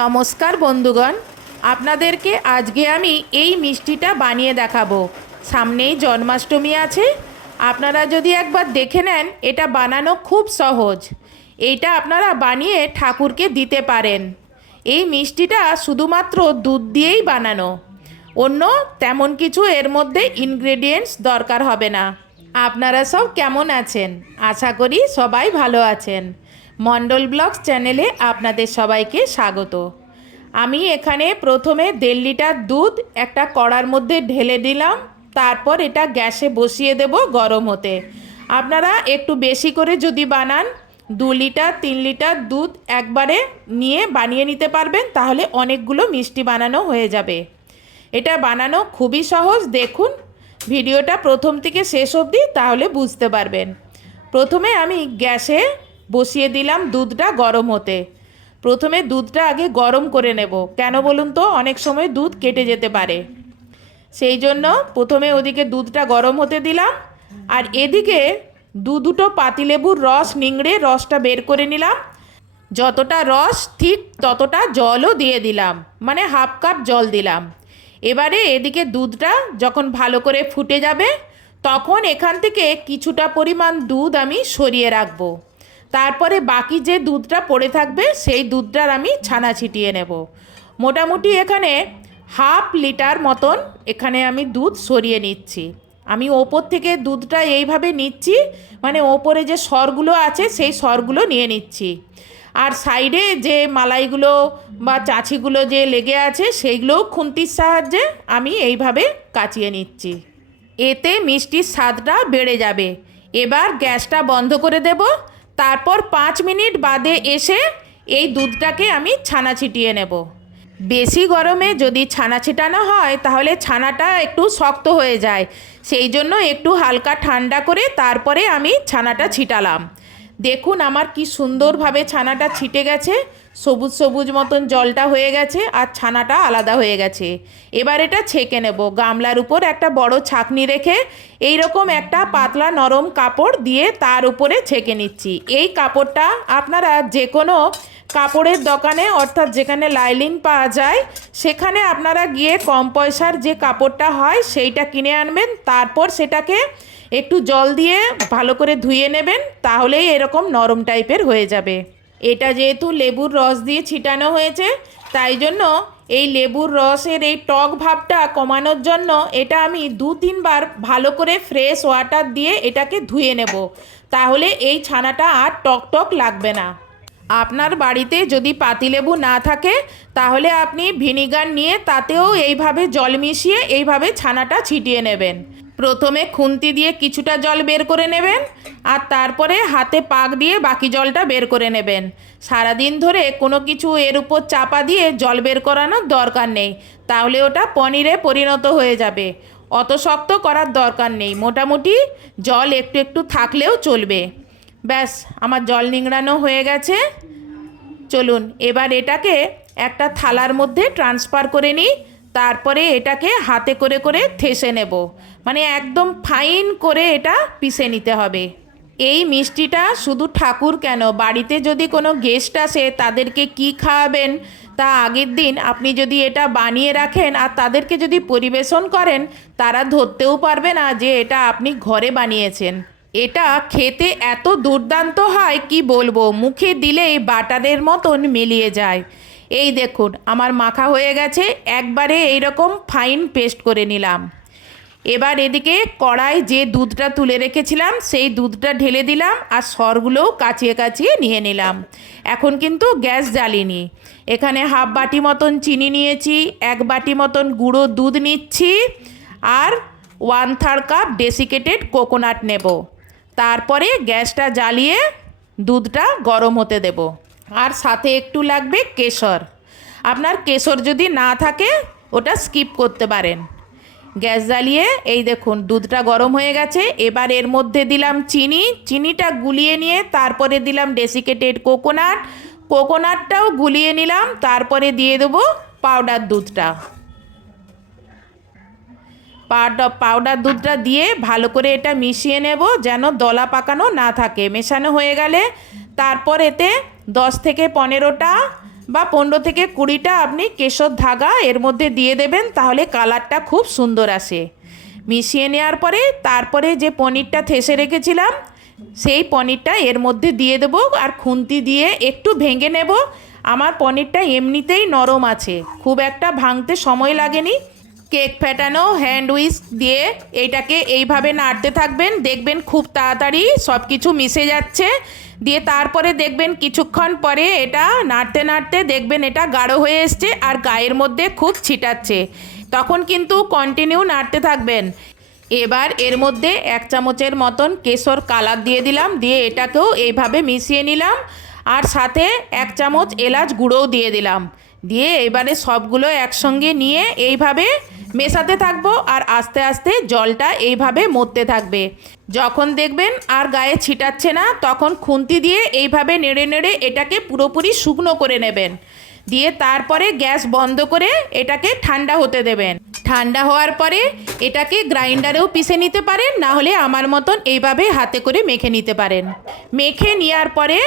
নমস্কার বন্ধুগণ, আপনাদেরকে আজকে আমি এই মিষ্টিটা বানিয়ে দেখাবো। সামনেই জন্মাষ্টমী আছে, আপনারা যদি একবার দেখে নেন, এটা বানানো খুব সহজ। এইটা আপনারা বানিয়ে ঠাকুরকে দিতে পারেন। এই মিষ্টিটা শুধুমাত্র দুধ দিয়েই বানানো। অন্য তেমন কিছু এর মধ্যে ইনগ্রেডিয়েন্টস দরকার হবে না। আপনারা সব কেমন আছেন? আশা করি সবাই ভালো আছেন। মন্ডল ব্লগস চ্যানেলে আপনাদের সবাইকে স্বাগত। আমি এখানে প্রথমে দেড় লিটার দুধ, একটা কড়ার মধ্যে ঢেলে দিলাম, তারপর এটা গ্যাসে বসিয়ে দেব গরম হতে। আপনারা একটু বেশি করে যদি বানান, দু লিটার, তিন লিটার দুধ একবারে নিয়ে বানিয়ে নিতে পারবেন, তাহলে অনেকগুলো মিষ্টি বানানো হয়ে যাবে। এটা বানানো খুবই সহজ, দেখুন। ভিডিওটা প্রথম থেকে শেষ অবধি, তাহলে বুঝতে পারবেন। প্রথমে আমি গ্যাসে বসিয়ে দিলাম দুধটা গরম হতে। প্রথমে দুধটা আগে গরম করে নেব। কেন বলুন তো? অনেক সময় দুধ কেটে যেতে পারে। সেই জন্য প্রথমে ওদিকে দুধটা গরম হতে দিলাম। আর এদিকে দু দুটো পাতিলেবুর রস নিংড়ে রসটা বের করে নিলাম। যতটা রস ঠিক ততটা জলও দিয়ে দিলাম। মানে হাফ কাপ জল দিলাম। এবারে এদিকে দুধটা যখন ভালো করে ফুটে যাবে, তখন এখান থেকে কিছুটা পরিমাণ দুধ আমি সরিয়ে রাখব। তারপরে বাকি যে দুধটা পড়ে থাকবে, সেই দুধটার আমি ছানা ছিটিয়ে নেব। মোটামুটি এখানে হাফ লিটার মতন এখানে আমি দুধ সরিয়ে নিচ্ছি। আমি ওপর থেকে দুধটা এইভাবে নিচ্ছি মানে ওপরে যে সরগুলো আছে, সেই সরগুলো নিয়ে নিচ্ছি। আর সাইডে যে মালাইগুলো বা চাছিগুলো যে লেগে আছে, সেইগুলোও খুন্তির সাহায্যে আমি এইভাবে কাচিয়ে নিচ্ছি। এতে মিষ্টির স্বাদটা বেড়ে যাবে। এবার গ্যাসটা বন্ধ করে দেব। তারপর পাঁচ মিনিট বাদে এসে এই দুধটাকে আমি ছানা ছিটিয়ে নেব। বেশি গরমে যদি ছানা ছিটানো হয়, তাহলে ছানাটা একটু শক্ত হয়ে যায়। সেই জন্য একটু হালকা ঠান্ডা করে তারপরে আমি ছানাটা ছিটালাম। দেখুন আমার কি সুন্দরভাবে ছানাটা ছিটে গেছে, সবুজ সবুজ মতন জলটা হয়ে গেছে আর ছানাটা আলাদা হয়ে গেছে। এবার এটা ছেঁকে নেব, গামলার উপর একটা বড় ছাকনি রেখে এই রকম একটা পাতলা নরম কাপড় দিয়ে তার উপরে ছেঁকে নিচ্ছি। এই কাপড়টা আপনারা যে কোনো কাপড়ের দোকানে অর্থাৎ যেখানে লাইলিন পাওয়া যায়, সেখানে আপনারা গিয়ে কম পয়সার যে কাপড়টা হয় সেইটা কিনে আনবেন, তারপর সেটাকে একটু জল দিয়ে ভালো করে ধুয়ে নেবেন, তাহলেই এরকম নরম টাইপের হয়ে যাবে। এটা যেহেতু লেবুর রস দিয়ে ছিটানো হয়েছে, তাই জন্য এই লেবুর রসের এই টক ভাবটা কমানোর জন্য এটা আমি দু তিনবার ভালো করে ফ্রেশ ওয়াটার দিয়ে এটাকে ধুয়ে নেব। তাহলে এই ছানাটা আর টক টক লাগবে না। আপনার বাড়িতে যদি পাতিলেবু না থাকে, তাহলে আপনি ভিনিগার নিয়ে তাতেও এইভাবে জল মিশিয়ে এইভাবে ছানাটা ছিটিয়ে নেবেন। প্রথমে খুন্তি দিয়ে কিছুটা জল বের করে নেবেন আর তারপরে হাতে পাক দিয়ে বাকি জলটা বের করে নেবেন। সারাদিন ধরে কোনো কিছু এর উপর চাপা দিয়ে জল বের করানোর দরকার নেই, তাহলে ওটা পনিরে পরিণত হয়ে যাবে। অত শক্ত করার দরকার নেই, মোটামুটি জল একটু একটু থাকলেও চলবে। ব্যাস, আমার জল নিংড়ানো হয়ে গেছে। চলুন, এবার এটাকে একটা থালার মধ্যে ট্রান্সফার করে নিই। তারপরে এটাকে হাতে করে করে থেসে নেব। মানে একদম ফাইন করে এটা পিষে নিতে হবে। এই মিষ্টিটা শুধু ঠাকুর কেন? বাড়িতে যদি কোনো গেস্ট আসে, তাদেরকে কি খাওয়াবেন? তা আগের দিন আপনি যদি এটা বানিয়ে রাখেন আর তাদেরকে যদি পরিবেশন করেন, তারা ধরতেও পারবে না যে এটা আপনি ঘরে বানিয়েছেন। এটা খেতে এত দুর্দান্ত হয়, কি বলব? মুখে দিলেই বাটারের মতন মিলিয়ে যায়। এই দেখুন, আমার মাখা হয়ে গেছে, একবারে এইরকম ফাইন পেস্ট করে নিলাম। এবার এদিকে কড়াই যে দুধটা তুলে রেখেছিলাম, সেই দুধটা ঢেলে দিলাম আর সরগুলোও কাচিয়ে কাচিয়ে নিয়ে নিলাম। এখন কিন্তু গ্যাস জ্বালিনি। এখানে হাফ বাটি মতন চিনি নিয়েছি, এক বাটি মতন গুঁড়ো দুধ নিচ্ছি আর one third cup desiccated coconut নেব। তারপরে গ্যাসটা জ্বালিয়ে দুধটা গরম হতে দেব। আর সাথে একটু লাগবে কেশর। আপনার কেশর যদি না থাকে, ওটা স্কিপ করতে পারেন। গ্যাস জ্বালিয়ে, এই দেখুন, দুধটা গরম হয়ে গেছে। এবার এর মধ্যে দিলাম চিনি। চিনিটা গুলিয়ে নিয়ে তারপরে দিলাম ডেসিকেটেড কোকোনাট কোকোনাটটাও গুলিয়ে নিলাম, তারপরে দিয়ে দেবো পাউডার দুধটা। পাউডার পাউডার দুধটা দিয়ে ভালো করে এটা মিশিয়ে নেব, যেন দলা পাকানো না থাকে। মেশানো হয়ে গেলে তারপর এতে দশ থেকে পনেরোটা বা পনেরো থেকে কুড়িটা আপনি কেশর ধাগা এর মধ্যে দিয়ে দেবেন, তাহলে কালারটা খুব সুন্দর আসে। মিশিয়ে নেওয়ার পরে তারপরে যে পনিরটা থেসে রেখেছিলাম, সেই পনিরটা এর মধ্যে দিয়ে দেবো আর খুন্তি দিয়ে একটু ভেঙে নেব। আমার পনিরটা এমনিতেই নরম আছে, খুব একটা ভাঙতে সময় লাগেনি। কেক ফেটানো, হ্যান্ড দিয়ে এইটাকে এইভাবে নাড়তে থাকবেন, দেখবেন খুব তাড়াতাড়ি সব কিছু মিশে যাচ্ছে। দিয়ে তারপরে দেখবেন কিছুক্ষণ পরে এটা নাড়তে নাড়তে দেখবেন এটা গাঢ় হয়ে এসছে আর গায়ের মধ্যে খুব ছিটাচ্ছে। তখন কিন্তু কন্টিনিউ নাড়তে থাকবেন। এবার এর মধ্যে এক চামচের মতন কেশর কালার দিয়ে দিলাম, দিয়ে এটাকেও এইভাবে মিশিয়ে নিলাম আর সাথে এক চামচ এলাচ গুঁড়োও দিয়ে দিলাম। দিয়ে এবারে সবগুলো একসঙ্গে নিয়ে এইভাবে মেশাতে থাকব আর আস্তে আস্তে জলটা এইভাবে মরতে থাকবে। যখন দেখবেন আর গায়ে ছিটাচ্ছে না, তখন খুন্তি দিয়ে এইভাবে নেড়ে নেড়ে এটাকে পুরোপুরি শুকনো করে নেবেন। দিয়ে তারপরে গ্যাস বন্ধ করে এটাকে ঠান্ডা হতে দেবেন। ঠান্ডা হওয়ার পরে এটাকে গ্রাইন্ডারেও পিষে নিতে পারেন, না হলে আমার মতন এইভাবে হাতে করে মেখে নিতে পারেন। মেখে নেওয়ার পরে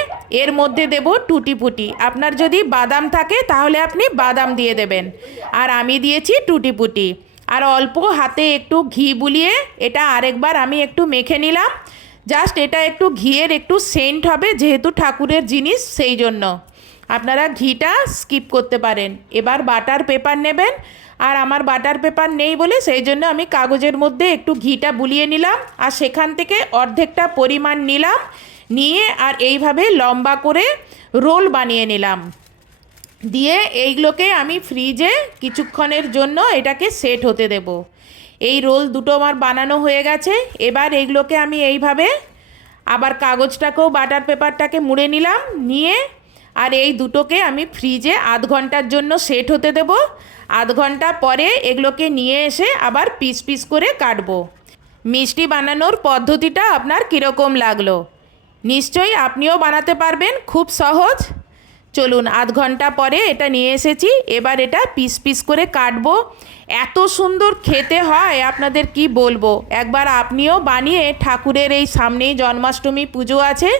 এর মধ্যে দেব টুটি পুটি আপনার যদি বাদাম থাকে তাহলে আপনি বাদাম দিয়ে দেবেন। আর আমি দিয়েছি টুটি পুটি আর অল্প হাতে একটু ঘি বুলিয়ে এটা আরেকবার আমি একটু মেখে নিলাম। জাস্ট এটা একটু ঘিয়ের একটু সেন্ট হবে যেহেতু ঠাকুরের জিনিস, সেই জন্য। আপনারা ঘিটা স্কিপ করতে পারেন। এবার বাটার পেপার নেবেন। আর আমার বাটার পেপার নেই বলে সেই জন্য আমি কাগজের মধ্যে একটু ঘিটা বুলিয়ে নিলাম আর সেখান থেকে অর্ধেকটা পরিমাণ নিলাম, নিয়ে আর এইভাবে লম্বা করে রোল বানিয়ে নিলাম। দিয়ে এইগুলোকে আমি ফ্রিজে কিছুক্ষণের জন্য এটাকে সেট হতে দেব। এই রোল দুটো আমার বানানো হয়ে গেছে। এবার এইগুলোকে আমি এইভাবে আবার কাগজটাকেও বাটার পেপারটাকে মুড়ে নিলাম, নিয়ে আর এই দুটোকে আমি ফ্রিজে আধ ঘণ্টার জন্য সেট হতে দেব। আধ ঘণ্টা পরে এগুলোকে নিয়ে এসে আবার পিস পিস করে কাটবো। মিষ্টি বানানোর পদ্ধতিটা আপনার কীরকম লাগল? নিশ্চয়ই আপনিও বানাতে পারবেন, খুব সহজ। চলুন, আধ ঘণ্টা পরে এটা নিয়ে এসেছি। এবার এটা পিস পিস করে কাটবো। এত সুন্দর খেতে হয়, আপনাদের কি বলব? একবার আপনিও বানিয়ে ঠাকুরের এই সামনেই জন্মাষ্টমী পুজো আছে।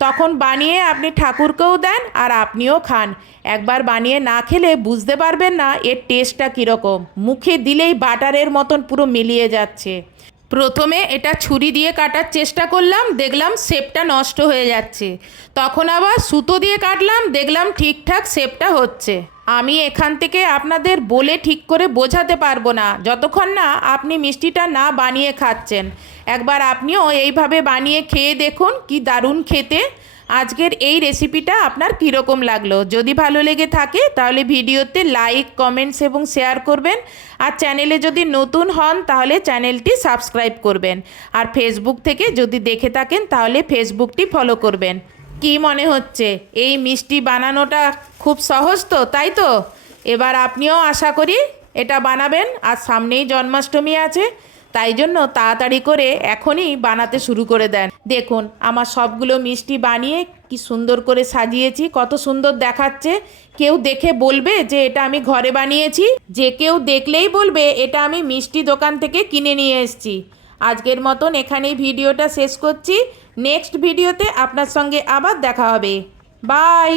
তখন বানিয়ে আপনি ঠাকুরকেও দেন আর আপনিও খান। একবার বানিয়ে না খেলে বুঝতে পারবেন না এর টেস্টটা কীরকম। মুখে দিলেই বাটারের মতন পুরো মিলিয়ে যাচ্ছে। প্রথমে এটা ছুরি দিয়ে কাটার চেষ্টা করলাম, দেখলাম শেপটা নষ্ট হয়ে যাচ্ছে। তখন আবার সুতো দিয়ে কাটলাম, দেখলাম ঠিকঠাক শেপটা হচ্ছে। আমি এখান থেকে আপনাদের বলে ঠিক করে বোঝাতে পারব না। যতক্ষণ না আপনি মিষ্টিটা না বানিয়ে খাচ্ছেন। একবার আপনিও এইভাবে বানিয়ে খেয়ে দেখুন কি দারুণ খেতে। আজকের এই রেসিপিটা আপনার কীরকম লাগল? যদি ভালো লেগে থাকে, তাহলে ভিডিওতে লাইক, কমেন্টস এবং শেয়ার করবেন। আর চ্যানেলে যদি নতুন হন, তাহলে চ্যানেলটি সাবস্ক্রাইব করবেন। আর ফেসবুক থেকে যদি দেখে থাকেন, তাহলে ফেসবুকটি ফলো করবেন। কি মনে হচ্ছে? এই মিষ্টি বানানোটা খুব সহজ তো, তাই তো? এবার আপনিও আশা করি এটা বানাবেন, আর সামনেই জন্মাষ্টমী আছে, তাই জন্য তাড়াতাড়ি করে এখনই বানাতে শুরু করে দেন। দেখুন, আমার সবগুলো মিষ্টি বানিয়ে কি সুন্দর করে সাজিয়েছি, কত সুন্দর দেখাচ্ছে। কেউ দেখে বলবে যে এটা আমি ঘরে বানিয়েছি, যে কেউ দেখলেই বলবে এটা আমি মিষ্টি দোকান থেকে কিনে নিয়ে এসেছি। আজকের মতন এখানেই ভিডিওটা শেষ করছি। নেক্সট ভিডিওতে আপনার সঙ্গে আবার দেখা হবে। বাই!